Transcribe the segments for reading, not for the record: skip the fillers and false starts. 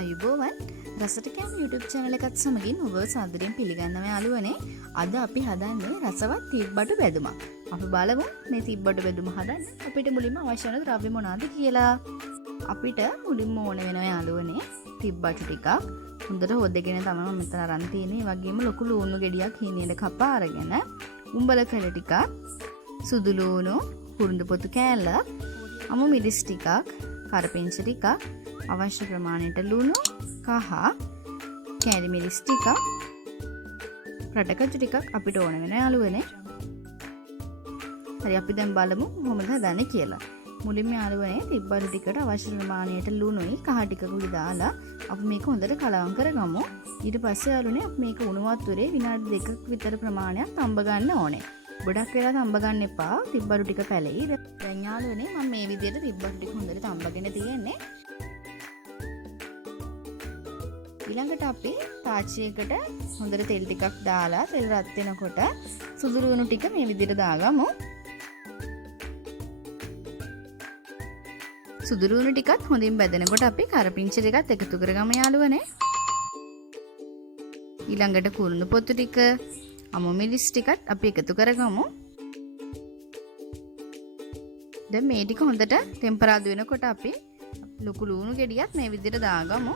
ආයුබෝවන් රසට YouTube channel එකත් සමගින් ඔබ සාදරයෙන් පිළිගන්නවා යාළුවනේ. අද අපි හදන්නේ රසවත් තිබ්බටු බෙදුමක්. අපි බලමු මේ තිබ්බටු බෙදුම හදන්න අපිට මුලින්ම අවශ්‍ය වෙන ද්‍රව්‍ය මොනවාද කියලා. අපිට මුලින්ම ඕන වෙනවා යාළුවනේ තිබ්බටු ටිකක්. හොඳට හොදගෙන තමයි මම මෙතන අරන් තියෙන්නේ. ඒ වගේම ලොකු ලුණු ගෙඩියක් හීනෙල කපා අරගෙන උඹල කළ ටිකක්, සුදු ලුණු, කුරුඳු පොතු කෑල්ලක්, අමු මිරිස් ටිකක්, කරපිංච ටිකක්, අවශ්‍ය ප්‍රමාණයට ලුණු, කහ, කැරි මිරිස් ටිකක්, රටකචු ටිකක් අපිට ඕන වෙන යාළුවනේ. හරි අපි දැන් බලමු කොහොමද හදන්නේ කියලා. මුලින්ම යාළුවනේ තිබ්බටු ටිකට අවශ්‍ය ප්‍රමාණයට ලුණුයි කහ ටිකකුයි දාලා අපි මේක හොඳට කලවම් කරගමු. ඊට පස්සේ යාළුවනේ අපි මේක උණු වතුරේ විනාඩි 2ක් විතර ප්‍රමාණයක් තඹ ගන්න ඕනේ. ගොඩක් වෙලා තඹ ගන්න එපා. තිබ්බටු ටික පැලෙයි. දැන් යාළුවනේ මම මේ විදිහට තිබ්බටු ටික හොඳට තඹගෙන තියෙන්නේ. ඊළඟට අපි තාච්චියකට හොඳට තෙල් ටිකක් දාලා තෙල් රත් වෙනකොට සුදු ලුණු ටික මේ විදිහට දාගමු. සුදු ලුණු ටිකත් හොඳින් බැදෙනකොට අපි කරපිංච ටිකත් එකතු කරගමු යාළුවනේ. ඊළඟට කුරුඳු පොතු ටික, අමු මිරිස් ටිකත් අපි එකතු කරගමු. දැන් මේ ටික හොඳට ටෙම්පරාදු වෙනකොට අපි ලොකු ලුණු ගෙඩියත් මේ විදිහට දාගමු.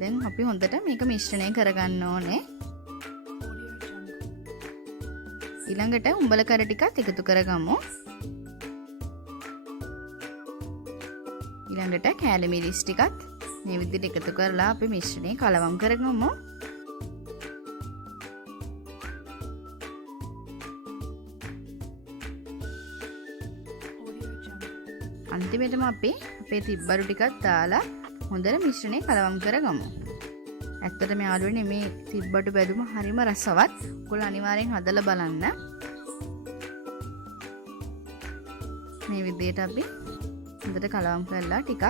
දැන් අපි හොඳට මේක මිශ්‍රණය කරගන්න ඕනේ. ඊළඟට උඹල කර ටිකත් එකතු කරගමු. ඊළඟට කෑලි මිරිස් ටිකත් මේ විදිහට එකතු කරලා අපි මිශ්‍රණය කලවම් කරගමු. අන්තිමටම අපි අපේ තිබ්බටු ටිකත් දාලා හොඳට මිශ්‍රණය කලවම් කරගමු. ඇත්තටම යාළුවනේ මේ තිබ්බටු බෙදුම හරිම රසවත්. ඔයාලා අනිවාර්යෙන් හදලා බලන්න. මේ විදිහට අපි හොඳට කලවම් කරලා ටිකක්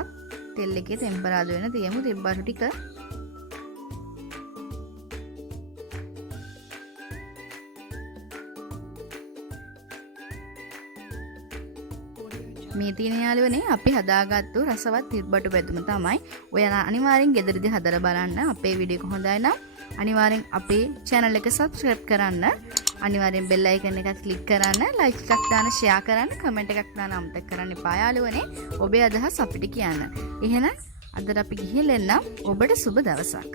තෙල් එකේ ටෙම්පරාදු වෙන තියමු තිබ්බටු ටික. මේ තියෙන යාළුවනේ අපි හදාගත්තු රසවත් තිබ්බටු බෙදුම තමයි. ඔයාලා අනිවාර්යෙන් ගෙදරදී හදලා බලන්න. අපේ වීඩියෝ එක හොඳයි නම් අනිවාර්යෙන් අපේ channel එක subscribe කරන්න. අනිවාර්යෙන් bell icon එකත් click කරන්න. like එකක් දාන්න, share කරන්න, comment එකක් දාන්න අමතක කරන්න එපා යාළුවනේ. ඔබේ අදහස් අපිට කියන්න. එහෙනම් අදට අපි ගිහින් එන්න. ඔබට සුබ දවසක්.